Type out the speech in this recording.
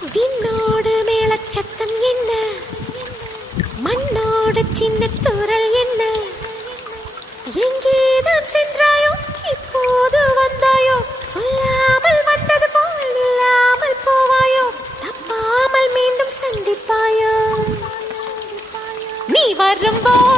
விண்ணோடு மேளச்சத்தம் என்ன, மண்ணோடு சின்ன தூரல் என்ன, எங்கேதான் சென்றாயோ இப்போது வந்தாயோ, சொல்லாமல் வந்தது போல் இல்லாமல் போவாயோ, தப்பாமல் மீண்டும் சந்திப்பாயோ, நீ வரும்போது